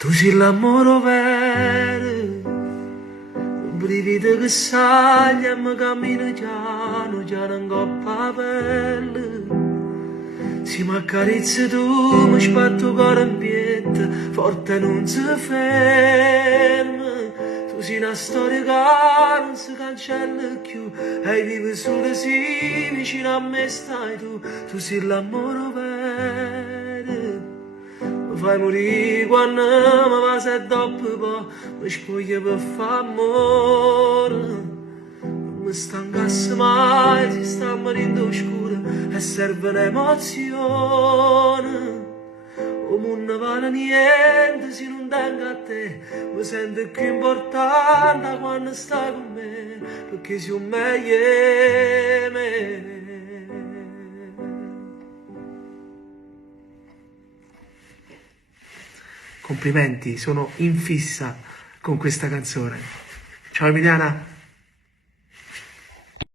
Tu sei l'amore vero, un brivido che sale e mi cammina piano, piano in coppa a pelle. Se mi accarezzi tu, mi spatto il cuore in piedi, forte non si ferma. Tu sei una storia che non si cancella più, e vivi solo se vicino a me stai tu. Tu sei l'amore vero. Mi fai morire quando mi va se dopo poi mi spoglio per fare amore. Non mi stancasse mai se sta morendo oscura e serve un'emozione. O non vale niente se non tengo a te, mi sento più importante quando stai con me, perché sei un meglio di me. Complimenti, sono in fissa con questa canzone. Ciao Emiliana.